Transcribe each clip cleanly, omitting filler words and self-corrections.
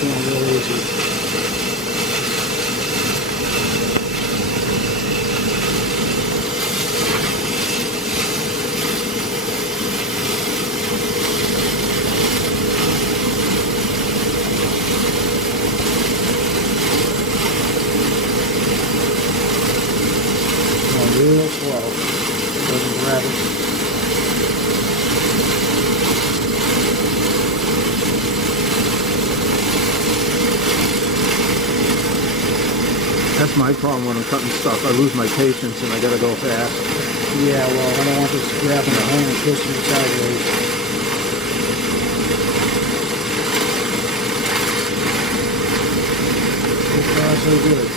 going real easy. Real slow. Doesn't grab it. That's my problem when I'm cutting stuff. I lose my patience and I gotta go fast. Yeah, well, I don't want this grabbing the hand and twisting it sideways. So far, so good.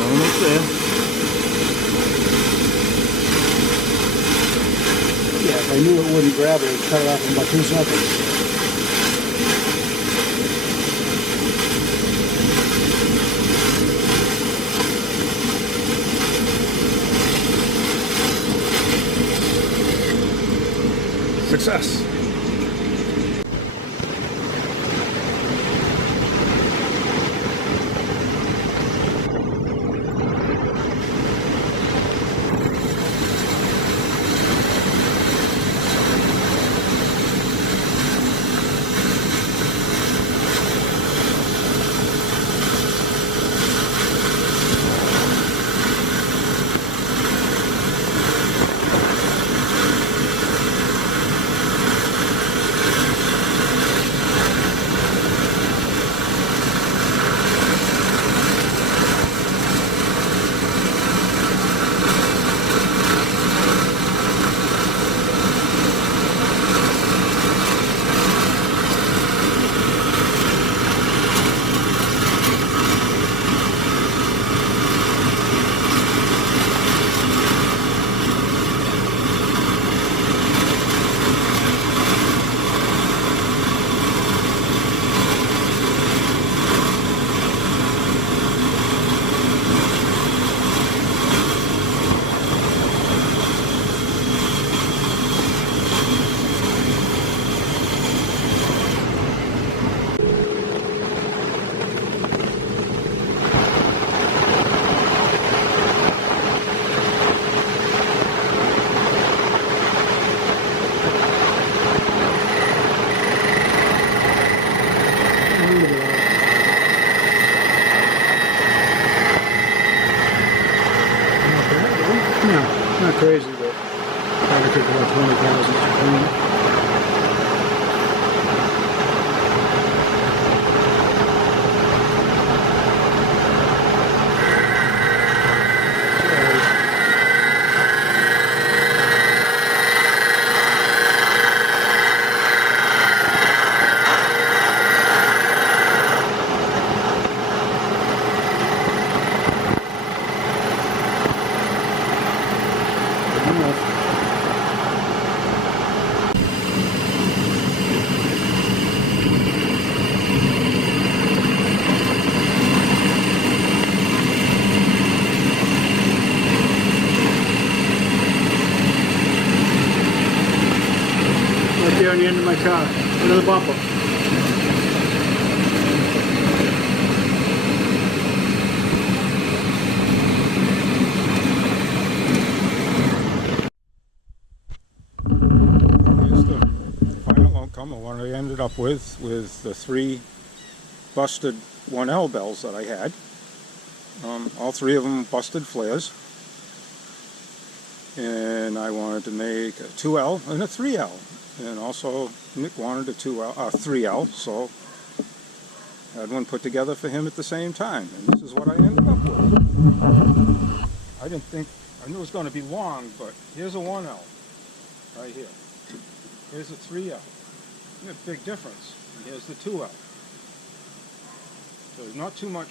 Almost there. Yeah, if I knew it wouldn't grab it, I'd cut it off in about 2 seconds. Success. Not crazy, but probably take about 20,000 to clean it. Right there on the end of my car, under the bumper. Here's the final outcome of what I ended up with the 3 busted 1L bells that I had. All 3 of them busted flares. And I wanted to make a 2L and a 3L. And also Nick wanted a 3L, so I had one put together for him at the same time. And this is what I ended up with. I didn't think, I knew it was going to be long, but here's a 1L right here. Here's a 3L. There's a big difference. And here's the 2L. There's not too much,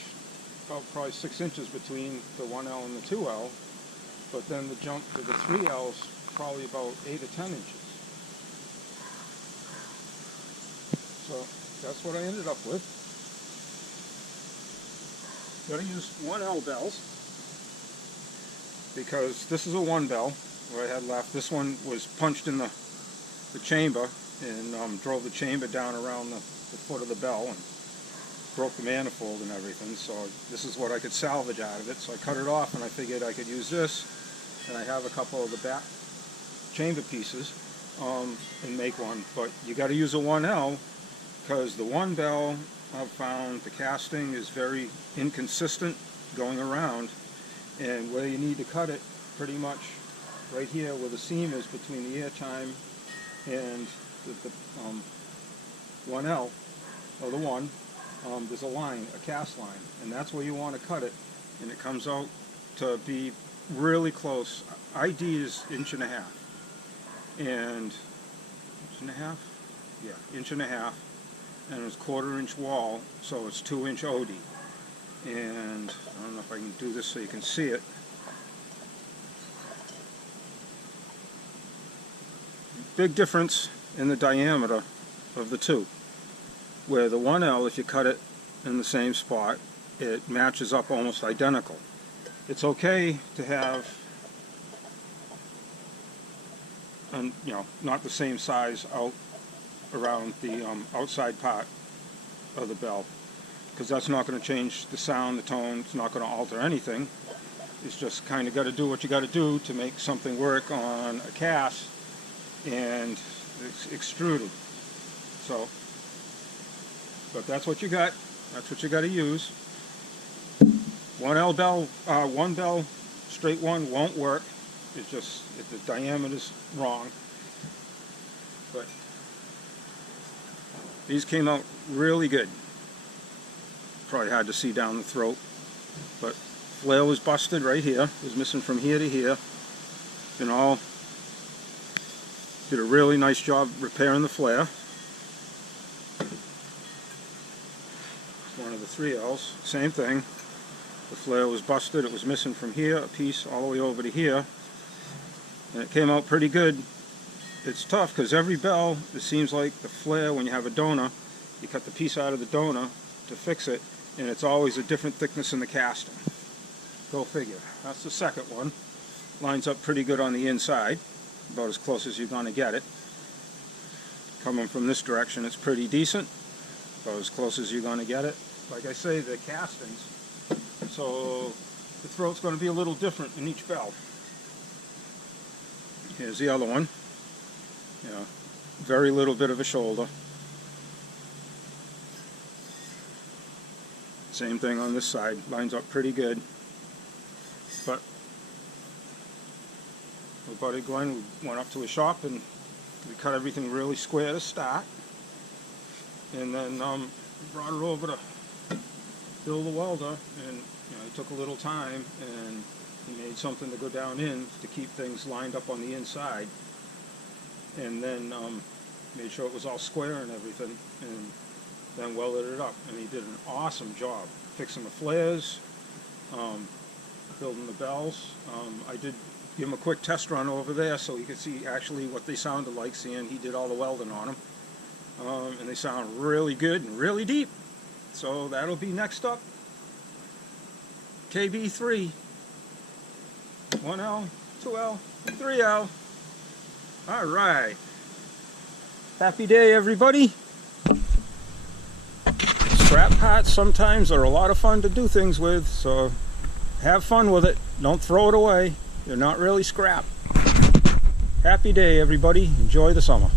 about probably 6 inches between the 1L and the 2L, but then the jump to the 3L's probably about 8 or 10 inches. So that's what I ended up with. Gotta use 1L bells, because this is a 1 bell where I had left. This one was punched in the chamber and drove the chamber down around the foot of the bell and broke the manifold and everything. So this is what I could salvage out of it. So I cut it off and I figured I could use this, and I have a couple of the back chamber pieces and make one. But you got to use a 1L, because the 1 bell, I've found the casting is very inconsistent going around, and where you need to cut it, pretty much right here where the seam is between the air chime and the 1L, or the 1, there's a line, a cast line, and that's where you want to cut it, and it comes out to be really close. ID is 1.5 inches, and 1.5 inches? Yeah, 1.5 inches, and it's 1/4 inch wall, so it's 2-inch OD. And I don't know if I can do this so you can see it. Big difference in the diameter of the two. Where the 1L, if you cut it in the same spot, it matches up almost identical. It's okay to have, and not the same size out around the outside part of the bell, because that's not going to change the sound, the tone. It's not going to alter anything. It's just kind of got to do what you got to do to make something work on a cast, and it's extruded. So, but that's what you got. That's what you got to use. 1L bell, 1 bell, straight one won't work. It's just if the diameter's wrong. But these came out really good. Probably hard to see down the throat, but flare was busted right here. It was missing from here to here. Did a really nice job repairing the flare. It's one of the 3Ls. Same thing. The flare was busted. It was missing from here, a piece all the way over to here, and it came out pretty good. It's tough because every bell, it seems like the flare, when you have a donor, you cut the piece out of the donor to fix it, and it's always a different thickness in the casting. Go figure. That's the second one. Lines up pretty good on the inside, about as close as you're going to get it. Coming from this direction, it's pretty decent, about as close as you're going to get it. Like I say, the castings, so the throat's going to be a little different in each bell. Here's the other one. Very little bit of a shoulder. Same thing on this side, lines up pretty good. But my buddy Glenn, we went up to his shop and we cut everything really square to start, and then brought it over to Bill the welder, and it took a little time, and he made something to go down in to keep things lined up on the inside, and then made sure it was all square and everything, and then welded it up. And he did an awesome job fixing the flares, building the bells. I did give him a quick test run over there so you could see actually what they sounded like, seeing he did all the welding on them. And they sound really good and really deep. So that'll be next up. KB3, 1L, 2L, 3L. All right. Happy day, everybody. Scrap parts sometimes are a lot of fun to do things with, so have fun with it. Don't throw it away. They're not really scrap. Happy day, everybody. Enjoy the summer.